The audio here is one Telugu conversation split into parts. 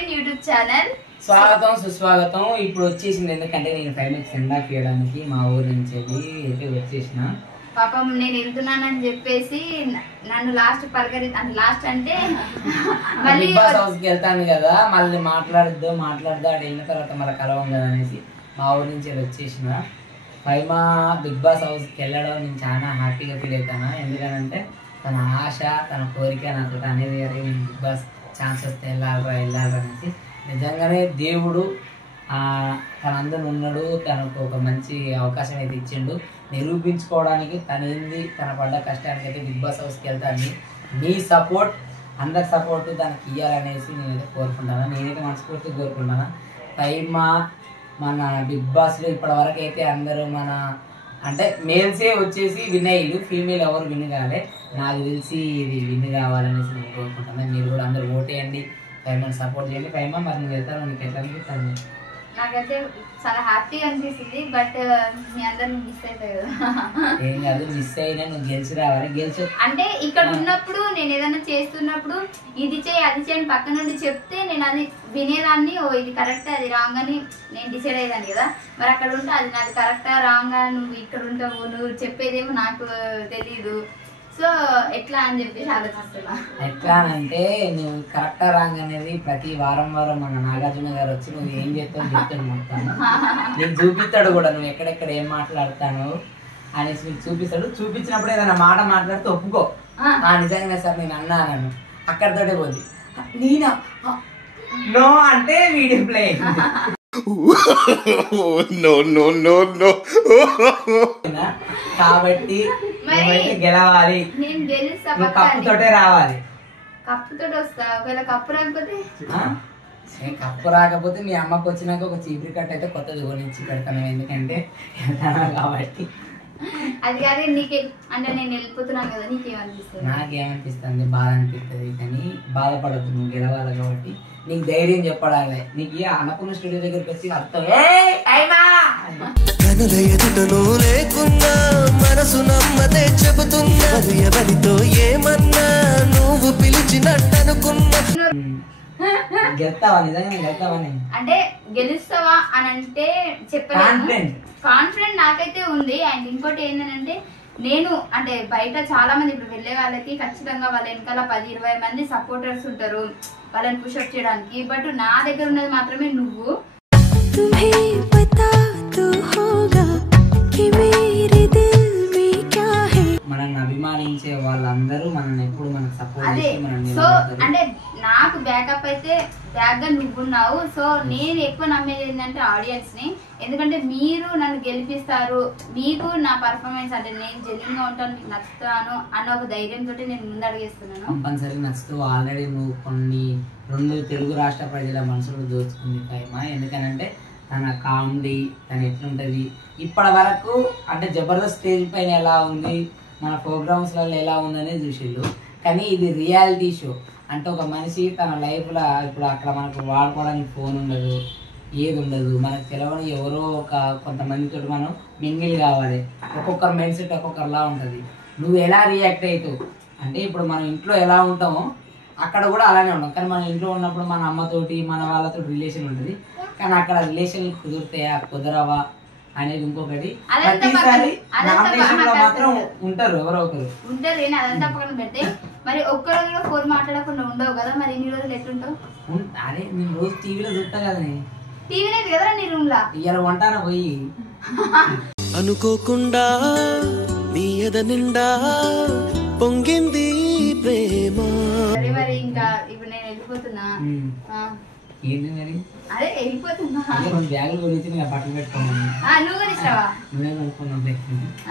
ప్రవీణ్ యూట్యూబ్ ఛానల్ స్వాగతం సుస్వాగతం. ఇప్పుడు వచ్చేసింది ఎందుకంటే నేను ఫైనల్ సెండ్ ఆఫ్ చేయడానికి మా ఊరు నుంచి అయితే వచ్చేసిన. పాపం నేను వెళ్తున్నానని చెప్పేసి నన్ను లాస్ట్ అంటే మళ్ళీ బిగ్ బాస్ హౌస్ కి వెళ్తాను కదా, మళ్ళీ మాట్లాడద్దు అటు వెళ్ళిన తర్వాత మళ్ళీ కలవం కదా అనేసి మా ఊరు నుంచి వచ్చేసిన. పైమా బిగ్ బాస్ హౌస్ కి వెళ్ళడం నేను చాలా హ్యాపీగా ఫీల్ అవుతాను. ఎందుకంటే తన ఆశ తన కోరిక నాకు అనేది నేను బిగ్ బాస్ ఛాన్స్ వస్తే వెళ్ళాలి అనేసి. నిజంగానే దేవుడు తనందరూ ఉన్నాడు, తనకు ఒక మంచి అవకాశం అయితే ఇచ్చిండు నిరూపించుకోవడానికి. తన పడ్డ కష్టానికి అయితే బిగ్ బాస్ హౌస్కి వెళ్తాను. మీ సపోర్ట్, అందరి సపోర్ట్ దానికి ఇవ్వాలనేసి నేనైతే కోరుకుంటాను. నేనైతే మనస్ఫూర్తిగా కోరుకుంటాను. పైమా మన బిగ్ బాస్లో ఇప్పటి వరకు అయితే అందరూ అంటే మేల్సే వచ్చేసి విన్ అయ్యారు, ఫీమేల్ ఎవరు విన్ కాలే. నాకు తెలిసి ఇది విన్ కావాలనేసి నేను కోరుకుంటాను. మీరు కూడా అందరూ ఓటేయండి, పైమని సపోర్ట్ చేయండి. పైమా మరి నువ్వు వెళ్తాను, నీకు ఎట్లా అనిపిస్తాను? నాకైతే చాలా హ్యాపీగా అనిపిస్తుంది. బట్ మీ అందరు మిస్ అవుతాయి కదా. ఏం కాదు, మిస్ అయినా నువ్వు గెలిచి రావాలి. గెలిచి అంటే ఇక్కడ ఉన్నప్పుడు నేను ఏదైనా చేస్తున్నప్పుడు ఇది చేయి అది చేయని పక్క నుండి చెప్తే నేను అది వినేదాన్ని. ఓ ఇది కరెక్ట్ అది రాంగ్ అని నేను డిసైడ్ అయ్యేదాన్ని కదా. మరి అక్కడ ఉంటే అది నాది కరెక్టా రాంగా, నువ్వు ఇక్కడ ఉంటావు, నువ్వు చెప్పేదేమో నాకు తెలీదు. సో ఎట్లా అని చెప్పేసి ఆలోచిస్తున్నా. ఎట్లా అంటే నువ్వు కరెక్టా రాంగ్ అనేది ప్రతి వారం మన నాగార్జున గారు వచ్చి నువ్వు ఏం చేస్తావు చెప్తాడు మొత్తం. నేను చూపిస్తాడు కూడా నువ్వు ఎక్కడెక్కడ ఏం మాట్లాడతాను అనేసి నీకు చూపిస్తాడు. చూపించినప్పుడు ఏదైనా మాట మాట్లాడితే ఒప్పుకో, నిజంగానే సార్ నేను అన్నాను అక్కడితోటే పోద్ది. నేనా నో అంటే వీడియో ప్లే కాబట్టి గెలవాలి, కప్పుతోటే రావాలి. కప్పుతోటి వస్తా, ఒకవేళ కప్పు రాకపోతే కప్పు రాకపోతే మీ అమ్మకు వచ్చినాక ఒక చీపురి కట్ట అయితే కొత్తది కొనిచ్చి పెడతాను. ఎందుకంటే కాబట్టి అది కాదు నీకే అంటే నేను వెళ్ళిపోతున్నాను కదా, నీకేమనిపిస్తుంది? నాకేమనిపిస్తుంది, బాధ అనిపిస్తుంది. కానీ బాధపడద్దు, నువ్వు గెలవాలి కాబట్టి నీకు ధైర్యం చెప్పడాలి. నీకు అన్నపూర్ణ స్టూడియో దగ్గరికి వచ్చి అర్థం లేకున్నా మనసు నమ్మదే చెబుతున్నా, ఎవరితో ఏమన్నా నువ్వు పిలిచినట్టు అనుకున్నా. గెలుస్తావా? నిజంగా గెలుస్తావని అంటే గెలుస్తావా అని అంటే చెప్పలేదు. కాన్ఫిడెంట్ నాకైతే ఉంది. అండ్ ఇంకోటి ఏంటంటే నేను అంటే బయట చాలా మంది ఇప్పుడు వెళ్ళే వాళ్ళకి ఖచ్చితంగా వాళ్ళ వెనకాల 10-20 మంది సపోర్టర్స్ ఉంటారు వాళ్ళని పుషప్ చేయడానికి. బట్ నా దగ్గర ఉన్నది మాత్రమే నువ్వు. మనల్ని అభిమానించే వాళ్ళందరూ మనల్ని ఎప్పుడు మనకు సపోర్ట్ చేసి సో అంటే నాకు బ్యాకప్ అయితే బ్యాక్ గా నువ్వున్నావు. సో నేను ఎక్కువ నమ్మేది ఏంటంటే ఆడియన్స్ ని. ఎందుకంటే మీరు నన్ను గెలిపిస్తారు, మీకు నా పర్ఫార్మెన్స్ అంటే నేను జెన్యూన్ గా ఉంటాను, మీకు నచ్చుతాను అన్న ఒక ధైర్యంతో నేను ముందు అడిగేస్తున్నాను. కంపల్సరీ నచ్చుతూ ఆల్రెడీ నువ్వు 2 తెలుగు రాష్ట్ర ప్రజల మనసులు దోచుకుంది పైమా. ఎందుకనంటే తన కామెడీ తను ఎట్లుంటుంది ఇప్పటి వరకు, అంటే జబర్దస్త్ స్టేజ్ పైన ఎలా ఉంది, మన ప్రోగ్రామ్స్లలో ఎలా ఉందనేది చూసిళ్ళు. కానీ ఇది రియాలిటీ షో. అంటే ఒక మనిషి తన లైఫ్లో ఇప్పుడు అక్కడ మనకు వాడుకోవడానికి ఫోన్ ఉండదు, ఏది ఉండదు, మనకు తెలవని ఎవరో కొంతమందితో మనం మింగిల్ కావాలి. ఒక్కొక్కరు మైండ్ సెట్ ఒక్కొక్కరిలా ఉంటుంది. నువ్వు ఎలా రియాక్ట్ అవుతావు అంటే ఇప్పుడు మనం ఇంట్లో ఎలా ఉంటామో అక్కడ కూడా అలానే ఉంటాం. కానీ మన ఇంట్లో ఉన్నప్పుడు మన అమ్మతోటి మన వాళ్ళతో రిలేషన్ ఉంటుంది. కానీ అక్కడ రిలేషన్ కుదురుతాయా కుదరవా అనేది ఇంకొకటి. ప్రతిసారి నామినేషన్ లో మాత్రం ఉంటారు ఎవరో ఒకరు ఉంటారు. అదంతా పక్కన పెడితే మరి ఒక్కరోజు కూడా ఫోన్ మాట్లాడకుండా ఉండవు కదా. మరి ఇన్ని రోజులు ఎట్లుంటావు? అరే నేను రోజు టీవీలో చూస్తా కదా. టీవీ లేదు కదా నీ రూమ్ లా? ఇయ్యాల వంటాన పోయి అనుకోకుండా నీ ఎద నిండా పొంగింది ప్రేమ. మరి ఇంకా ఇప్పుడు నేను వెళ్ళిపోతున్నా. ఏంటి మరి? అదే వెళ్ళిపోతున్నా. బ్యాగులు కొనిచ్చి బట్టలు పెట్టుకున్నాను. నువ్వు కూడా ఇస్తావా? నువ్వే కొనుక్కున్నావు.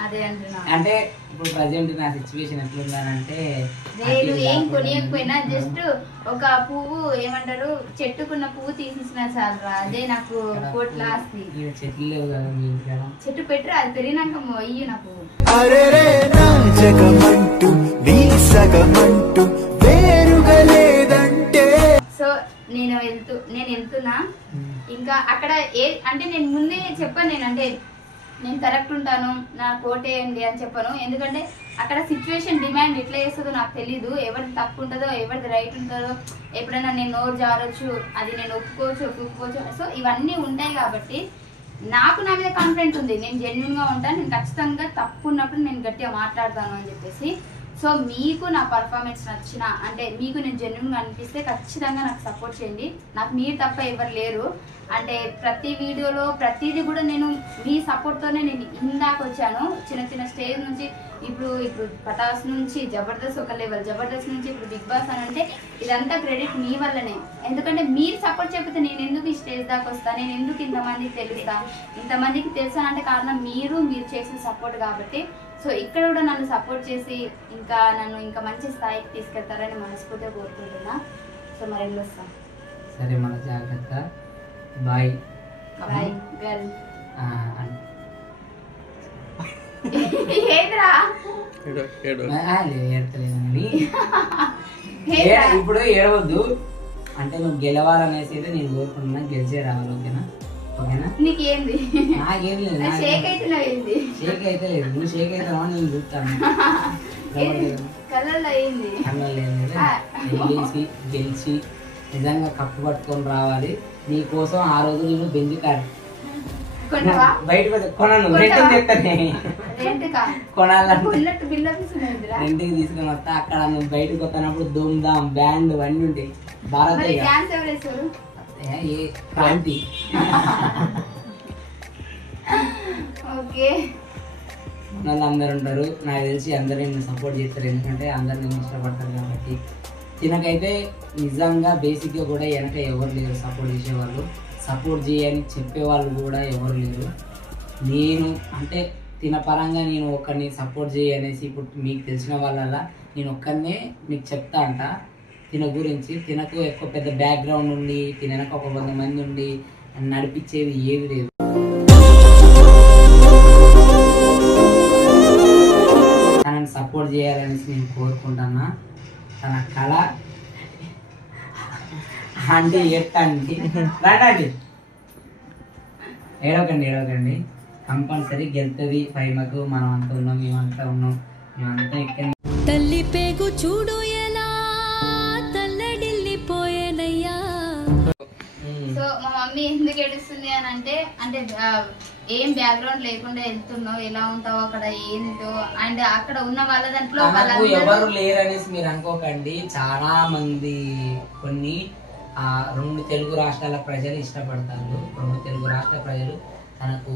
అదే అంటున్నా. అంటే ఇప్పుడు ప్రజెంట్ నా సిచ్యువేషన్ ఎట్లుందంటే నేను ఏం కొనియకపోయినా జస్ట్ ఒక పువ్వు ఏమంటారు చెట్టుకున్న పువ్వు తీసిచ్చిన చాలు. అదే నాకు కోట్ల ఆస్తి. చెట్లు లేవు కదా మీ ఇంటికాడ. చెట్టు పెట్టరు, అది పెరిగినాక అయ్యి నా పువ్వు. సో నేను వెళ్తున్నా. ఇంకా అక్కడ అంటే నేను ముందే చెప్పాను, నేను అంటే నేను కరెక్ట్ ఉంటాను, నా కోటేయండి అని చెప్పను. ఎందుకంటే అక్కడ సిచ్యువేషన్ డిమాండ్ ఎట్లా చేస్తుందో నాకు తెలీదు. ఎవరిది తప్పు ఉంటుందో ఎవరిది రైట్ ఉంటుందో ఎప్పుడైనా నేను నోరు జారొచ్చు, అది నేను ఒప్పుకోవచ్చు. సో ఇవన్నీ ఉంటాయి కాబట్టి నాకు నా మీద కాన్ఫిడెంట్ ఉంది. నేను జెన్యున్గా ఉంటాను, నేను ఖచ్చితంగా తప్పు ఉన్నప్పుడు నేను గట్టిగా మాట్లాడతాను అని చెప్పేసి. సో మీకు నా పర్ఫార్మెన్స్ నచ్చిన అంటే మీకు నేను జెన్యున్గా అనిపిస్తే ఖచ్చితంగా నాకు సపోర్ట్ చేయండి. నాకు మీరు తప్ప ఎవరు లేరు. అంటే ప్రతి వీడియోలో ప్రతిదీ కూడా నేను మీ సపోర్ట్తోనే నేను ఇందాక వచ్చాను. చిన్న స్టేజ్ నుంచి ఇప్పుడు పటాస్ నుంచి జబర్దస్త్ ఒక లెవెల్, జబర్దస్త్ నుంచి ఇప్పుడు బిగ్ బాస్ అని అంటే ఇదంతా క్రెడిట్ మీ వల్లనే. ఎందుకంటే మీరు సపోర్ట్ చెప్పితే నేను ఎందుకు ఈ స్టేజ్ దాకా వస్తా, నేను ఎందుకు ఇంతమందికి తెలుస్తా, ఇంతమందికి తెలుసానంటే కారణం మీరు చేసిన సపోర్ట్ కాబట్టి. సో ఇక్కడ కూడా నన్ను సపోర్ట్ చేసి నన్ను ఇంకా మంచి స్థాయికి తీసుకెళ్తారని మనస్ఫూర్తిగా కోరుకుంటున్నా. సో మరి వెళ్ళొస్తా. సరే మన జాగ్రత్త. Bye bye girl. ఇప్పుడు ఏడవద్దు. అంటే నువ్వు గెలవాలనేసి అయితే నేను కోరుకుంటున్నా. గెలిచే రావాలి. ఓకేనా? నీకేంది? నాకేం లేదు. షేక్ అయితే షేక్ అయితే లేదు. నువ్వు షేక్ అయితే నేను చూస్తాను. కళ్ళల్లో అయింది. వెళ్ళేసి గెలిచి నిజంగా కప్పు పట్టుకొని రావాలి. నీ కోసం ఆ రోజు నేను బెంజ్ కారు బయట కొనను, రెంట్కి తీసుకొని వస్తా. అక్కడ నువ్వు బయటకు వస్తున్నప్పుడు ధూమ్ ధామ్ బ్యాండ్ అన్నీ ఉంటాయి. భారతీయ క్రాంతి వాళ్ళు అందరు ఉంటారు. నాకు తెలిసి అందరూ నేను సపోర్ట్ చేస్తారు. ఎందుకంటే అందరు నేను ఇష్టపడతారు కాబట్టి. తినకైతే నిజంగా బేసిక్గా కూడా వెనక ఎవరు లేరు సపోర్ట్ చేసేవాళ్ళు. సపోర్ట్ చేయని చెప్పేవాళ్ళు కూడా ఎవరు లేరు. నేను అంటే తిన పరంగా నేను ఒక్కరిని సపోర్ట్ చేయనేసి ఇప్పుడు మీకు తెలిసిన వాళ్ళ నేను ఒక్కరినే మీకు చెప్తా అంట. తిన గురించి తినకు ఎక్కువ పెద్ద బ్యాక్గ్రౌండ్ ఉండి తినక ఒక 100 మంది ఉండి నడిపించేది ఏది లేదు. తనని సపోర్ట్ చేయాలనేసి నేను కోరుకుంటున్నా. తన కళ అంటే ఎట్టండి రాండి, ఏడవకండి. కంపల్సరీ గెలుతుంది ఫైమకు. మనం అంతా ఉన్నాం, మేమంతా ఉన్నాం, మేమంతా ఇక్కడ. తల్లి పేగు చూడు ఎలా తల్లడిల్లిపోయేనయ్యా. సో మా మమ్మీ ఎందుకు ఏడుస్తుంది అని అంటే ఏం బ్యాక్గ్రౌండ్ లేకుండా వెళ్తున్నావు, ఎలా ఉంటావు అక్కడ ఏంటో. అండ్ అక్కడ ఉన్న వాళ్ళ దాంట్లో ఎవరు లేరనేసి మీరు అనుకోకండి. చాలా మంది కొన్ని 2 తెలుగు రాష్ట్రాల ప్రజలు ఇష్టపడతారు. 2 తెలుగు రాష్ట్ర ప్రజలు తనకు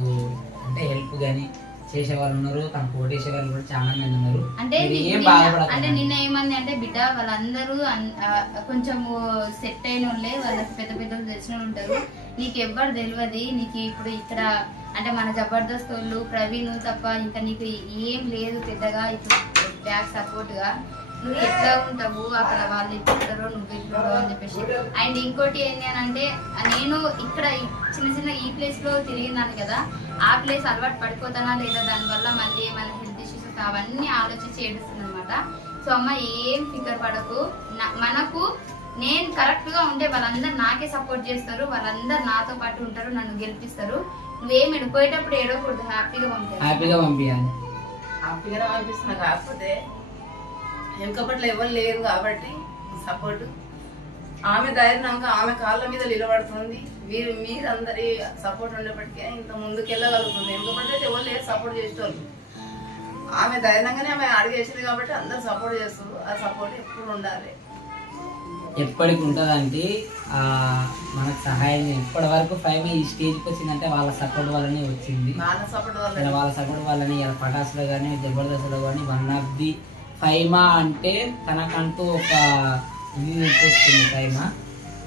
అంటే హెల్ప్ గాని చేసే వాళ్ళు ఉన్నారు. తనకు ఓటేసే వాళ్ళు కూడా చాలా మంది ఉన్నారు. అంటే నిన్న ఏమంది అంటే బిడ్డ వాళ్ళందరూ కొంచెం సెట్ అయిన వాళ్ళే, వాళ్ళకి పెద్ద పెద్దలు తెలిసిన ఉంటారు. నీకు ఎవ్వరు తెలియదు. నీకు ఇప్పుడు ఇక్కడ అంటే మన జబర్దస్త్ వాళ్ళు ప్రవీణ్ తప్ప ఇంకా నీకు ఏం లేదు పెద్దగా ఇప్పుడు బ్యాక్ సపోర్ట్ గా. నువ్వు ఎట్లా ఉంటావు అక్కడ, వాళ్ళు ఎట్లుంటారో నువ్వు ఎట్లుంటావు అని చెప్పేసి. అండ్ ఇంకోటి ఏంటి అని అంటే నేను ఇక్కడ చిన్న ఈ ప్లేస్ లో తిరిగినాను కదా, ఆ ప్లేస్ అలవాటు పడిపోతానా లేదా, దానివల్ల మళ్ళీ ఏమైనా హెల్త్ ఇష్యూస్ అవన్నీ ఆలోచించి ఏడుస్తుంది అనమాట. సో అమ్మ ఏం ఫికర్ పడకు. మనకు నేను కరెక్ట్ గా ఉంటే వాళ్ళందరూ నాకే సపోర్ట్ చేస్తారు, వాళ్ళందరూ నాతో పాటు ఉంటారు, నన్ను గెలిపిస్తారు. నువ్వేం పోయేటప్పుడు ఏడవకూడదు, హ్యాపీగా పంపించాలి. హ్యాపీగానే పంపిస్తున్నా. కాకపోతే వెనుకపట్ల ఎవరు లేరు కాబట్టి సపోర్ట్. ఆమె ధైర్యంగా ఆమె కాళ్ళ మీద నిలబడుతుంది. మీరందరి సపోర్ట్ ఉండేప్పటికే ఇంత ముందుకెళ్ళగలుగుతుంది. వెనుకపట్ల ఎవరు లేరు సపోర్ట్ చేసేవాళ్ళు. ఆమె ధైర్యంగానే ఆమె అడిగేసింది కాబట్టి అందరు సపోర్ట్ చేస్తారు. ఆ సపోర్ట్ ఎప్పుడు ఉండాలి, ఎప్పటికి ఉంటుందంటే మనకు సహాయం. ఇప్పటి వరకు ఫైవ్ ఈ స్టేజ్కి వచ్చిందంటే వాళ్ళ సపోర్ట్ వల్లనే వచ్చింది. వాళ్ళ సపోర్ట్ వల్లనే ఇలా పటాసులో కానీ జబర్దస్త్లో కానీ 1 ఆఫ్ ది ఫైమా అంటే తనకంటూ ఒక ఇది వచ్చేస్తుంది. ఫైమా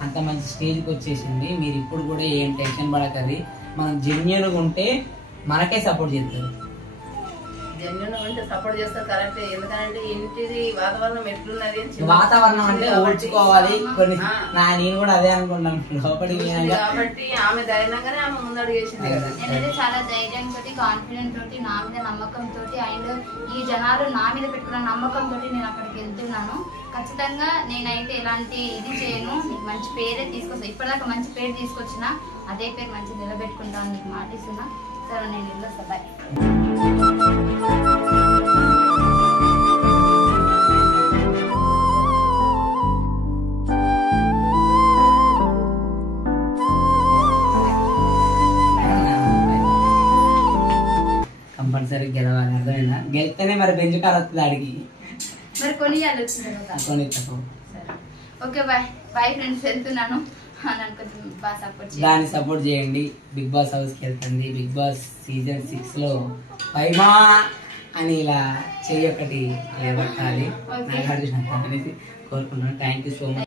అంత మంచి స్టేజ్కి వచ్చేసింది. మీరు ఇప్పుడు కూడా ఏం టెన్షన్ పడకది. మనం జెన్యూన్గా ఉంటే మనకే సపోర్ట్ చేస్తారు. జెన్యూన్గా ఉంటే సపోర్ట్ చేస్తారు కరెక్ట్. ఎందుకంటే ఇంటిది వాతావరణం ఎట్లున్నది, వాతావరణం అంటే ఓడ్చుకోవాలి కొన్ని. నేను కూడా అదే అనుకుంటాను లోపలికి కాబట్టి ఆమె ధైర్యంగానే ఆమె ముందడుగు వేసింది కదా. నేనైతే చాలా ధైర్యంతో, కాన్ఫిడెంట్ తోటి, నా మీద నమ్మకంతో, అండ్ ఈ జనాలు నా మీద పెట్టుకున్న నమ్మకంతో నేను అక్కడికి వెళ్తున్నాను. ఖచ్చితంగా నేనైతే ఎలాంటి ఇది చేయను. నీకు మంచి పేరే తీసుకొస్తా. ఇప్పటిదాకా మంచి పేరు తీసుకొచ్చిన అదే పేరు మంచి నిలబెట్టుకుంటాను నీకు మాటిస్తున్నా. సరే నేను ఇల్లు వస్తా బాయ్. కంపల్సరీ గెలవాలి, అర్థమైందా? గెలిస్తేనే మరి బెంచ్ కార్ వస్తుంది అడిగి మరి కొని వచ్చిన తర్వాత సరే ఓకే బాయ్ బాయ్ ఫ్రెండ్స్, వెళ్తున్నాను. నన్ను కొంచెం బాగా సపోర్ట్ చేయండి. దాన్ని సపోర్ట్ చేయండి. బిగ్ బాస్ హౌస్కి వెళ్తుంది. బిగ్ బాస్ సీజన్ 6లో పైమా అని ఇలా చెయ్యి ఒకటి లేవట్టాలి అనేసి కోరుకుంటున్నాను. Thank you so much.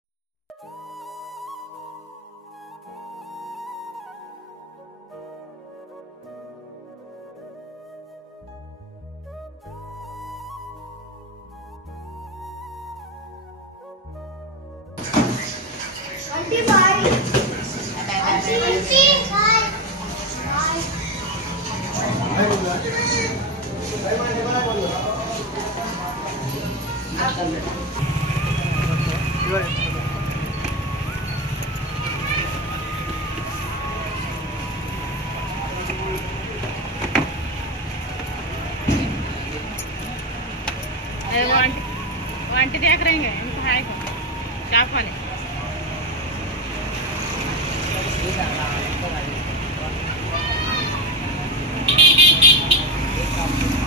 Aunty देख रही हैं इनको हाय को क्या खाने Thank you.